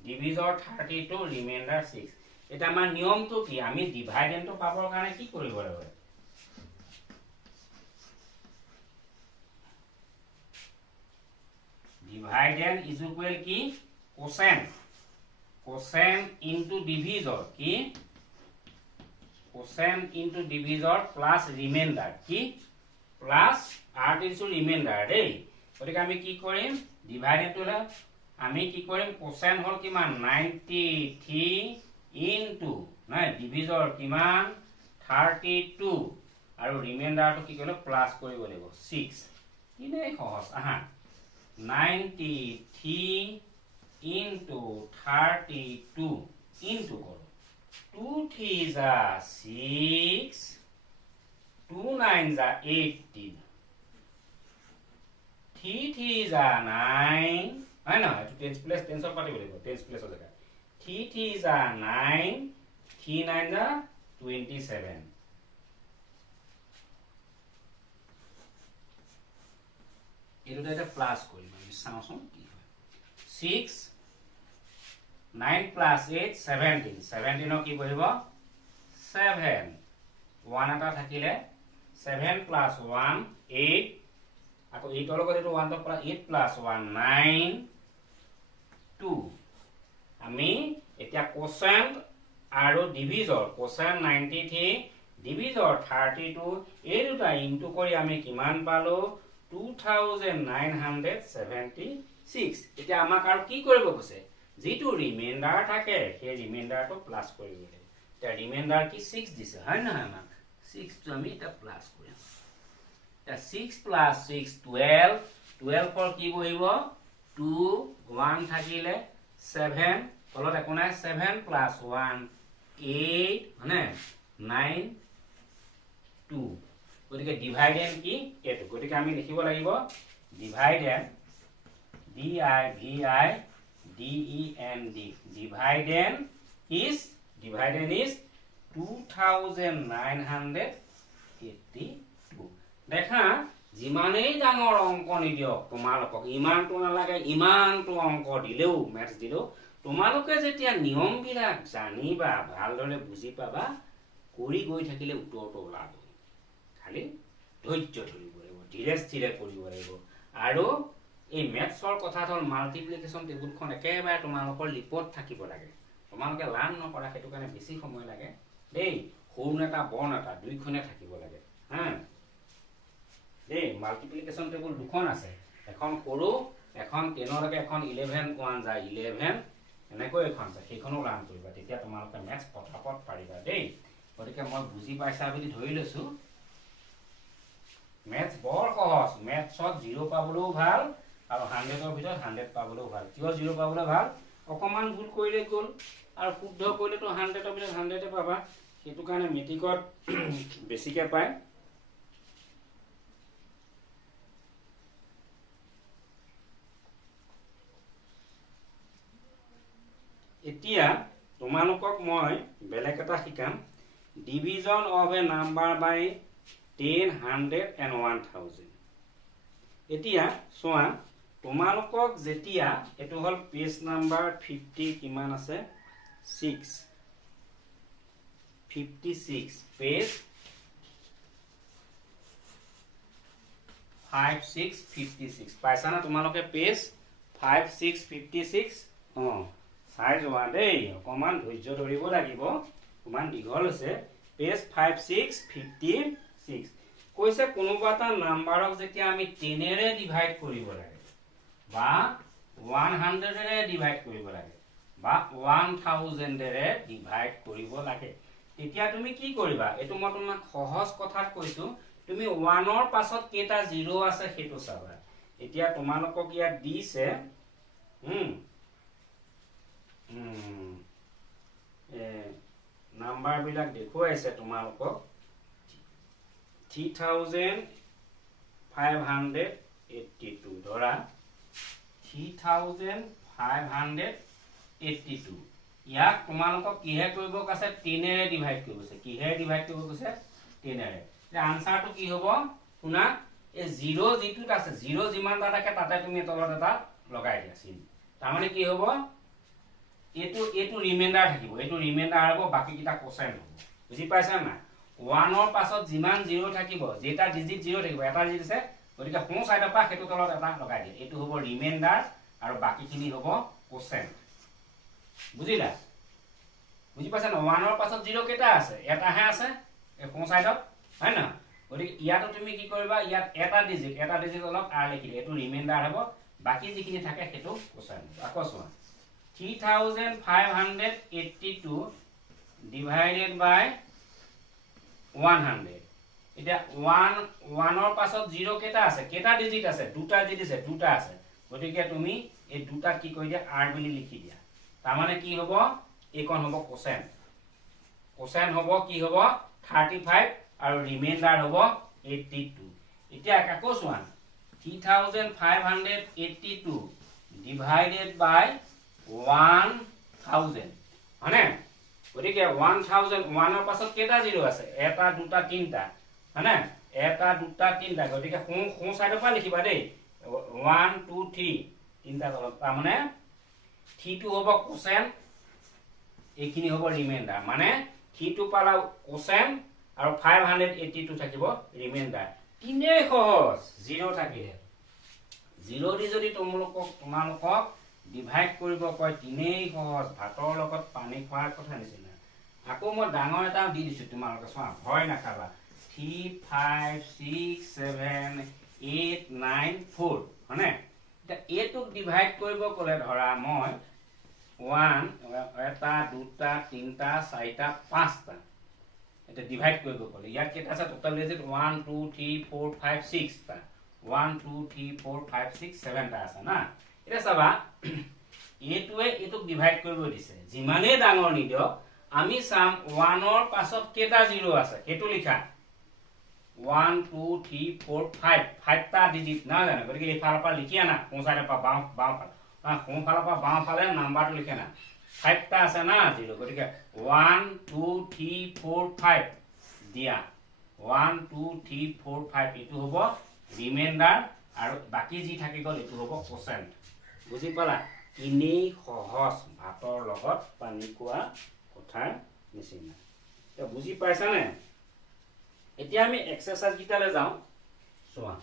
ডিভিজৰ 32 ৰিমাইন্ডাৰ 6 এটা আমাৰ নিয়মটো কি আমি ডিভাইডেন্টটো পাবৰ কাৰণে কি কৰিব লাগিব ডিভাইডেন্ট ইজ ইকুৱেল কি কোসেন ইনটু ডিভিজৰ কি কোসেন ইনটু ডিভিজৰ প্লাস ৰিমাইন্ডাৰ কি প্লাস r ইনটু ৰিমাইন্ডাৰ দেই গতিকে আমি কি কৰিম ডিভাইডেন্টটো আমি কি কৰিম কোসেন হল কিমান 93 ইনটু না ডিভিজৰ কিমান 32 আৰু ৰিমাইন্ডাৰটো কি কৰিলে প্লাস কৰিব লাগিব 6 ইনে সহজ আহা 93 into 32 into करो 2 3 जा 6 2 9 जा 18 3 3 जा 9 है ना तो 10 प्लस 10 सब काटे बोलेगा 10 प्लस हो जाएगा 3 3 जा 9 3 9 जा 27 ये तो এটা প্লাস করি আমি সামসুন কি হয় 6 9 plus 8 17 17 কি বহিব 7 1 এটা থাকিলে 7 plus 1 8 আকৌ 8 ৰ লগত এটো 1 ৰ পৰা 8 plus 1 9 2 আমি এতিয়া কোসেন্ট আৰু ডিভিজৰ কোসেন্ট 93 ডিভিজৰ 32 এই দুটা ইনটু কৰি আমি কিমান পালো 2976 এতিয়া আমাক আৰু কি কৰিব কৈছে যেটো ৰিমাইন্ডাৰ থাকে সেই ৰিমাইন্ডাৰটো প্লাস কৰিব লাগে তে ৰিমাইন্ডাৰ কি 6 দিছে হয় না আমাক 6 টো আমি এটা প্লাস কৰিম তে 6 plus 6 12 12 ফৰ কি বহিব 2 1 থাকিলে 7 ফলত একো নাই 7 plus 1 8 মানে 9 2 গতিকে ডিভাইডেন্ট কি এটো গতিকে আমি লিখিব লাগিব ডিভাইডেন্ট DI VI DEND. Dividend is 2982. দেখা যিমানেই ডাঙৰ অংক নিদিয়ক তোমালোকক ইমানটো নালাগে ইমানটো অংক দিলেও মেথছ দিলেও তোমালোকে যেতিয়া নিয়মবিলাক জানিবা ভালদৰে বুজি পাবা কৰি গৈ থাকিলে উত্তৰটো ওলাব খালি ধৈৰ্য ধৰিব লাগিব ধীৰে স্থিৰে কৰিব লাগিব আৰু এই মেথছৰ কথা হ'ল মাল্টিপ্লিকেশ্যন টেবুলখন একেবাৰে তোমালোকৰ লিপত থাকিব লাগে তোমালোকে লাৰ্ণ নকৰা সেইটো কাৰণে বেছি সময় লাগে দেই সৰু নেতা বৰ নেতা দুইখনে থাকিব লাগে হা দেই মাল্টিপ্লিকেশ্যন টেবুল দুখন আছে এখন সৰু এখন 10 লৈকে এখন 11 1 যায় 11 এনেকৈ এখন আছে সেইখনো লাৰ্ণ কৰিবা তেতিয়া তোমালোকে মেথছ পটাপট পাৰিবা দেই গতিকে মই বুজি পাইছা বুলি ধৰি লৈছো মেথছ বৰ সহজ মেথছত 0 পাবলৈও ভাল আৰু 100ৰ ভিতৰত 100 পাবলৈও ভাল কিয় 0 পাবলৈ ভাল অকমান ভুল কৰিলে গ'ল আৰু শুদ্ধ কৰিলেতো 100ৰ ভিতৰত 100 পাবা সেইটো কাৰণে মেট্ৰিকত বেছিকে পায় এতিয়া তোমালোকক মই বেলেগ এটা শিকাম division of a number by 10 100 and 1000 এতিয়া চোৱা তোমালোকক যেতিয়া এটো হল পেজ নাম্বাৰ 50 কিমান আছে 56 পেজ 5656 পাইছা না তোমালোকে পেজ 5656 চাই যোৱা দেই অকমান ধৈৰ্য ধৰিব লাগিব অকমান দীঘল আছে পেজ 5656 কৈছে কোনোবা এটা নাম্বাৰক যেতিয়া আমি 10 ৰে ডিভাইড কৰিব লাগে বা 100 ৰে ডিভাইড কৰিব লাগে বা 1000 ৰে ডিভাইড কৰিব লাগে তেতিয়া তুমি কি কৰিবা এটো মই তোমাক সহজ কথাত কৈছো তুমি 1 ৰ পাছত কেটা 0 আছে হেতু চাবা এতিয়া তোমালোকক ইয়াত দিছে নাম্বাৰ বিলাক দেখুৱাইছে তোমালোকক 3582 ধৰা 3582 ইয়াক তোমালোকক কিহে কৰিব কৈছে 10 ৰে ডিভাইড কৰিব কৈছে কিহে ডিভাইড কৰিব কৈছে 10 ৰে যে আনসাৰটো কি হ'ব শুনা এই 0 যিটোত আছে 0 যিমান থাকে তাতে তুমি তলত এটা লগাই দিয়া চিন তাৰ মানে কি হ'ব এটো ৰিমাইন্ডাৰ থাকিব এটো ৰিমাইন্ডাৰ হ'ব বাকি কিটা কোসাইন হ'ব বুজি পাইছা না 1 ৰ পাছত যিমান 0 থাকিব যেটা ডিজিট 0 থাকিব এটা ডিজিট আছে গতিকে কোন সাইডৰ পৰা হেতু তলত এটা লগাই দিয়া এটো হ'ব ৰিমাইন্ডাৰ আৰু বাকিখিনি হ'ব কোসাইন বুজিলা বুজি পাইছা না 1 ৰ পাছত 0 কেটা আছে এটাহে আছে এই কোন সাইডত হয় না গতিকে ইয়াতো তুমি কি কৰিবা ইয়াত এটা ডিজিট অলপ আৰ লিখি দিয়া এটো ৰিমাইন্ডাৰ হ'ব বাকি যিখিনি থাকে হেতু কোসাইন আকৌ চোৱা 3582 divided by 100 এটা 1 ৰ পাছত 0 কেটা আছে কেটা ডিজিট আছে দুটা ডিজিট আছে দুটা আছে গতিকে তুমি এই দুটা কি কই দিয়া r বুলি লিখি দিয়া তাৰ মানে কি হ'ব একন হ'ব কোসাইন হ'ব কি হ'ব 35 আৰু ৰিমাইন্ডাৰ হ'ব 82 এতিয়া আকৌ চোৱা 3582 divided by 1000 হনে গতিকে 1000 1 ৰ পাছত কেটা 0 আছে এটা দুটা তিনটা হনে এটা দুটা তিনটা গতিকে কোন সাইডৰ পৰা লিখিবা দেই 1 2 3 তিনটা তলত তাৰ মানে 3 টো হ'ব কোসাইন এইখিনি হ'ব ৰিমাইন্ডাৰ মানে 3 টো পালা কোসাইন আৰু 582 থাকিব ৰিমাইন্ডাৰ তিনে সহজ 0 থাকিলে 0 দি যদি তোমালোকক ডিভাইড কৰিব কয় তিনেই সহজ ভাতৰ লগত পানী খোৱাৰ কথা নিচিনা আকৌ মই ডাঙৰ এটা দি দিছো তোমালোকে চোৱা ভয় নাখাবা 3 5 6 7 8 9 4 হনে এটা এটোক ডিভাইড কৰিব ক'লে ধৰা মই 1 এটা দুটা তিনটা চাৰিটা পাঁচটা এটা ডিভাইড কৰিব ক'লে ইয়াত কেটা আছে টোটাল ডিজিট 1 2 3 4 5 6 টা 1 2 3 4 5 6 7 টা আছে না এটা চাবা এটোৱে এটোক ডিভাইড কৰিব দিছে যিমানে ডাঙৰ নিদিয়ক আমি সাম 1 ৰ পাছত কেটা 0 আছে হেতু লিখা 1 2 3 4 5 5 টা ডিজিট না জানো গতিকে এই ফালৰ পৰা লিখি আনা কোন সাইডৰ পৰা বাও সোঁফালৰ পৰা বাওঁফালে নাম্বাৰটো লিখে না 5টা আছে না 0 গতিকে 1 2 3 4 5 দিয়া 1 2 3 4 5 এইটো হ'ব ৰিমাইণ্ডাৰ আৰু বাকি যি থাকি গ'ল এইটো হ'ব কোচেণ্ট বুজি পালা ইনেই সহজ ভাতৰ লগত পানী খোৱা কথাৰ নিচিনা এতিয়া বুজি পাইছানে এতিয়া আমি এক্সাৰসাইজ কিটালে যাওঁ চোৱা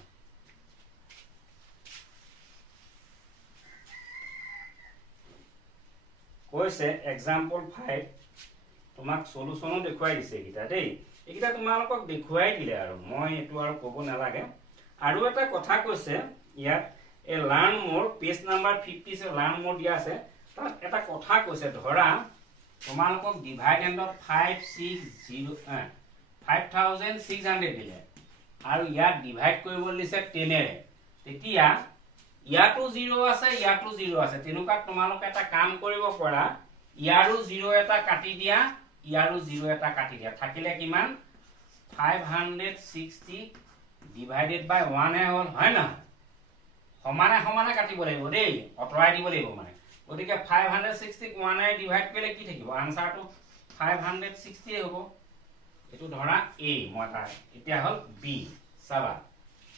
কৈছে এক্সাম্পল 5 তোমাক সলিউশনো দেখুৱাই দিছে কিটা দেই এইকিটা তোমালোকক দেখুৱাই দিলে আৰু মই এটো আৰু ক'ব নালাগে আৰু এটা কথা কৈছে ইয়াত এ লাৰ্ন মোৰ পেজ নাম্বাৰ 50 সে লাৰ্ন মোৰ দিয়া আছে তাত এটা কথা কৈছে ধৰা তোমালোকক ডিভাইডেন্টত 5600 দিলে আৰু ইয়াত ডিভাইড কৰিব দিছে 10 এৰে তেতিয়া ইয়াতো 0 আছে ইয়াতো 0 আছে তেনুকা তোমালোক এটা কাম কৰিব পৰা ইয়াৰো 0 এটা কাটি দিয়া ইয়াৰো 0 এটা কাটি দিয়া থাকিলে কিমান 560 ডিভাইডেড বাই 1 এ হল হয় না সমানে সমানে কাটিব লাগিব দেই অতৰাই দিব লাগিব মানে গতিকে 560 ক 1 এ ডিভাইড কৰিলে কি থাকিব আনসাৰটো 560 হ'ব এটো ধৰা a মই তাৰ এতিয়া হল b চাবা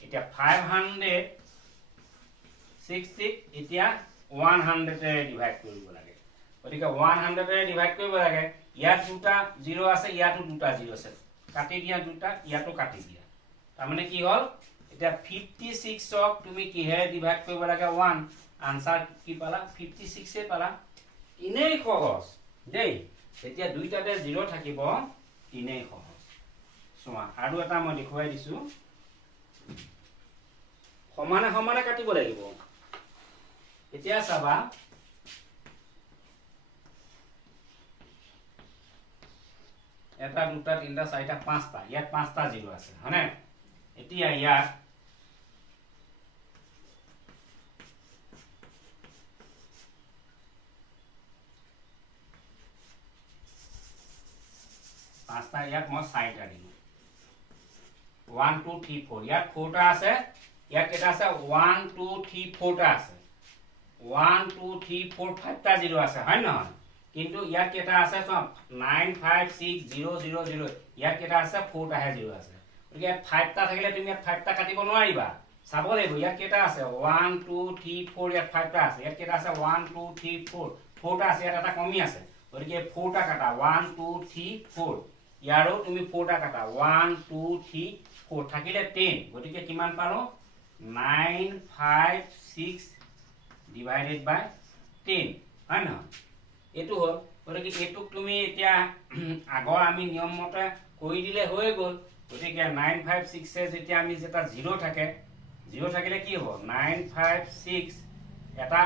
এতিয়া 560 এতিয়া 100 এ ডিভাইড কৰিব লাগে গতিকে 100 এ ডিভাইড কৰিব লাগে ইয়াত দুটা 0 আছে ইয়াতো দুটা 0 আছে কাটি দিয়া দুটা ইয়াতো কাটি দিয়া তাৰ মানে কি হল এতিয়া 56 ক তুমি কিহেৰে ডিভাইড কৰিব লাগে 1 আনসাৰ কি পালা 56 এ পালা ইনেই সহজ দেই এতিয়া দুইটাতে 0 থাকিব ইনেই সহজ সোমা আৰু এটা মই দেখুৱাই দিছো সমানে সমানে কাটিব লাগিব এতিয়া চাবা এটা দুটা তিনটা চাৰিটা পাঁচটা ইয়াত পাঁচটা 0 আছে হয়নে এতিয়া ইয়াত পাঁচটা ইয়াত মই চাৰিটা দিম 1 2 3 4 ইয়াত 4টা আছে ইয়াত কেটা আছে 1 2 3 4টা আছে 1 2 3 4 5টা 0 আছে হয় না কিন্তু ইয়াত কেটা আছে সব 9 5 6 0 0 0 ইয়াত কেটা আছে 4টা হে 0 আছে গতিকে 5টা থাকিলে তুমি ইয়াত 5টা কাটিব নোৱাৰিবা চাব লাগিব ইয়াত কেটা আছে 1 2 3 4 ইয়াত 5টা আছে ইয়াত কেটা আছে 1 2 3 4 4টা আছে ইয়াত এটা কমি আছে গতিকে 4টা কাটা 1 2 3 4 ইয়াৰো তুমি 4টা কাটা 1 2 3 4 থাকিলে 10 গতিকে কিমান পালো 9 5 6 divided by 10 হয় না এটো হল গতিকে এটুক তুমি এতিয়া আগৰ আমি নিয়ম মতে কই দিলে হৈ গল গতিকে 9 5 6 এ যেতিয়া আমি যেটা 0 থাকে 0 থাকিলে কি হ'ব 9 5 6 এটা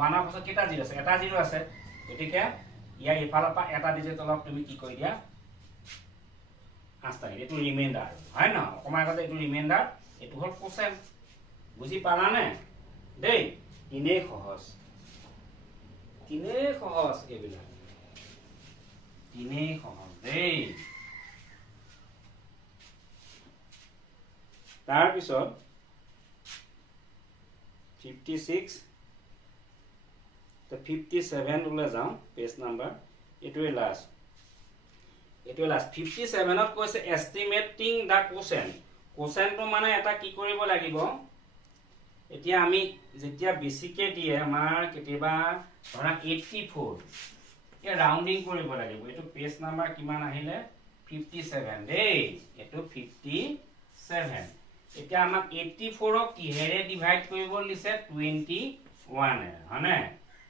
1 অফ কেটা 0 আছে এটা 0 আছে গতিকে ইয়াৰ ইফালৰ পৰা এটা ডিজিট অলপ তুমি কি কই দিয়া আস্তা এটো ৰিমাইন্ডাৰ হয় না অকমা আগতে এটো ৰিমাইন্ডাৰ এটো হল কোসেন্ট বুজি পালা নে দেই ইনে সহজ এবিলা ইনে সহজ দেই তাৰ পিছত 56 তো 57 উলে যাও পেজ নাম্বাৰ এটোৱে লাষ্ট 57 ত কৈছে এস্টিমেটিং দা কোসেন্ট মানে এটা কি কৰিব লাগিব এতিয়া আমি যেতিয়া বেছিকে দিয়ে আমাৰ কেতিয়াবা ধৰা 84 এ ৰাউন্ডিং কৰিব লাগিব এটো পেজ নাম্বাৰ কিমান আহিলে 57 দেই এটো 57 এতিয়া আমাক 84 ক কিহেৰে ডিভাইড কৰিব লিছে 21 হয়নে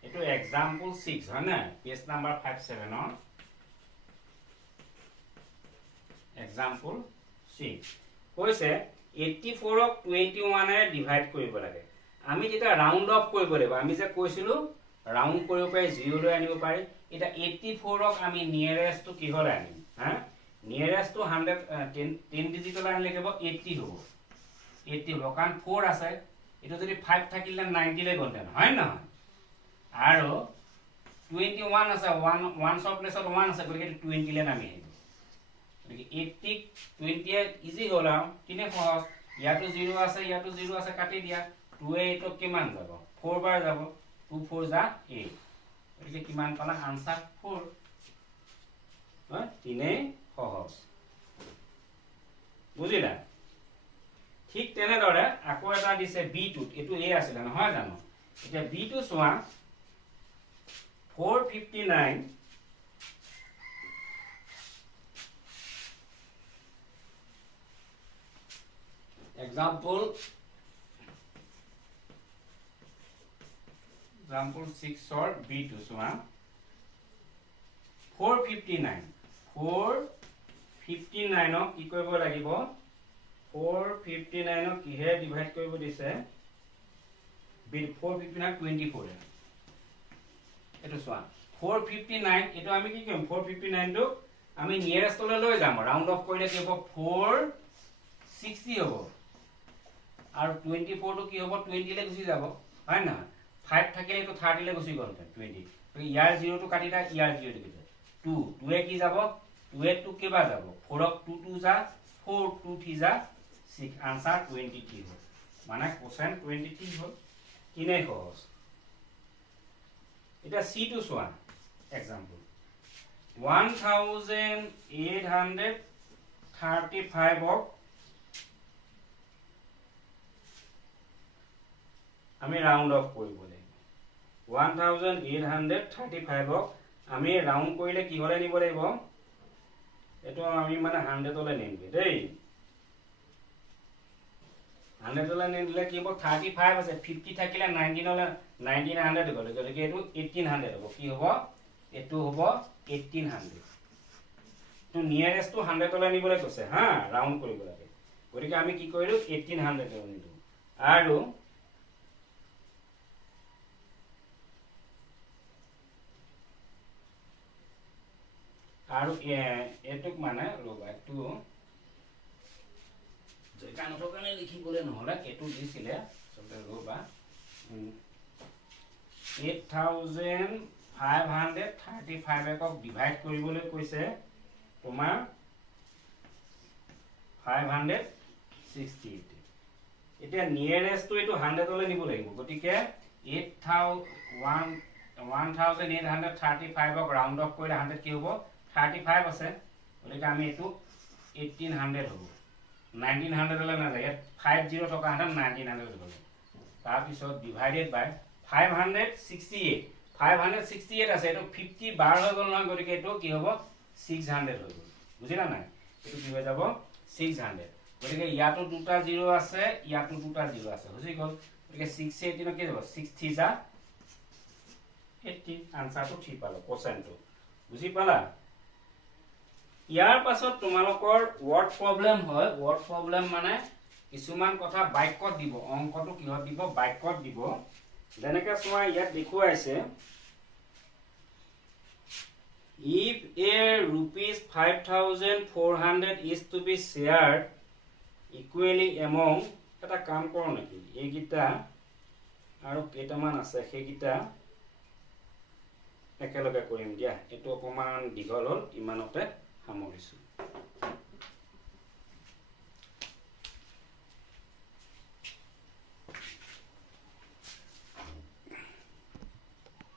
এটো एग्जांपल 6 হয়নে পেজ নাম্বাৰ 57 ৰ एग्जांपल 6 কৈছে 84 ক 21 এৰে ডিভাইড কৰিব লাগে আমি যেটা ৰাউন্ড অফ কৰিব লাগিব আমি যে কৈছিলো ৰাউন্ড কৰিব পাই 0 লৈ আনিব পাৰি এটা 84 ক আমি নিয়ারেস্ট কি হল আনিম হা নিয়ারেস্ট 100 10 ডিজিটল আনি লাগিব 80 হ'ব 80 হ'ব কাৰণ 4 আছে এটা যদি 5 থাকিলে 90 লৈ গলতেন হয় না আৰু 21 আছে 1 সব প্লেসত 1 আছে গতিকে 20 লৈ নামি আহিব গতিকে 80 20 ইজি হল আৰু কিনে সহজ ইয়াতো 0 আছে ইয়াতো 0 আছে কাটি দিয়া 2 এ তো কিমান যাব 4 বাৰ যাব 2 4 যা 8 গতিকে কিমান পালা আনসাৰ 4 হয় তিনেই সহজ বুজিলা ঠিক তেনেদৰে আকৌ এটা দিছে b2 এটো a আছিল নহয় জানো এতিয়া b2 চোৱা 459 example 6 or b2 চোৱা 459 কি কৰিব লাগিব 459 কিহে ডিভাইড কৰিব দিছে 459 24 এটো চোৱা 459 এটো আমি কি কৰিম 459 টো আমি নিয়াৰেস্ট লৈ লৈ যাম ৰাউন্ড অফ কৰিলে কি হ'ব 460 হ'ব আৰু 24 টো কি হ'ব 20 লে গুচি যাব হয় না 5 থাকিলে তো 30 লে গুচি গ'ল 20 তো ইয়াৰ 0 টো কাটি দা ইয়াৰ 0 টো 2 2 এ কি যাব 2 এ 2 কেবা যাব 4 ক 2 2 যা 4 2 3 যা 6 आंसर 23 হ'ল মানে কোশ্চেন 23 হ'ল কিনে সহজ এটা c2 চোৱা एग्जांपल 1835 অক আমি ৰাউন্ড অফ কৰিব লাগিব 1835 অক আমি ৰাউন্ড কৰিলে কি হলে নিব লাগিব এটো আমি মানে 100 লে নিমগে দেই 100 লে নিলে কি হ'ব 35 আছে 50 থাকিলে 19 লে 1900 গলে গলে এটো 1800 হ'ব কি হ'ব এটো হ'ব 1800 তো নিয়ারেস্ট টু 100 লে নিবলে কৈছে হা রাউন্ড কৰিব লাগে গতিকে আমি কি কৰিলো 1800 লে নিলো আৰু এটুক মানে ৰবা এটো যেটা নথকানে লিখিবলে নহলে এটু দিছিলে চলতে ৰবা 8535 একক ডিভাইড কৰিবলৈ কৈছে তোমাৰ 568 এতিয়া নিয়ারেস্ট টু এটো 100 লে নিব লাগিব গটিকে 1835 অক রাউন্ড অফ কৰিলে 100 কি হ'ব 35 আছে গতিকে আমি এটো 1800 হ'ব 1900 লে না যায় 50 টকা 1900 হ'ব তাৰ পিছত ডিভাইডেড বাই 568 আছে এটো 50 বার হৈ গল না গতিকে এটো কি হ'ব 600 হৈ গল বুজিলা নাই এটো কি হৈ যাব 600 গতিকে ইয়াতো দুটা 0 আছে ইয়াতো দুটা 0 আছে বুজি গল গতিকে 618 কি হ'ব 6 যা 80 আনসারটো ঠিক পালো কোশ্চেনটো বুজি পালা ইয়াৰ পাছত তোমালোকৰ ওয়ার্ড প্রবলেম হয় ওয়ার্ড প্রবলেম মানে কিছুমান কথা বাক্যত দিব অঙ্কটো কিহত দিব বাক্যত দিব যেনেকে সোয়া ইয়াত দেখুৱাইছে if a rupees 5400 is to be shared equally among এটা কাম কৰ নেকি এই গিটা আৰু কেটামান আছে সেই গিটা একেলগে কৰিম দিয়া এটো অকমান দীঘল হ'ল ইমানতে সামৰিছো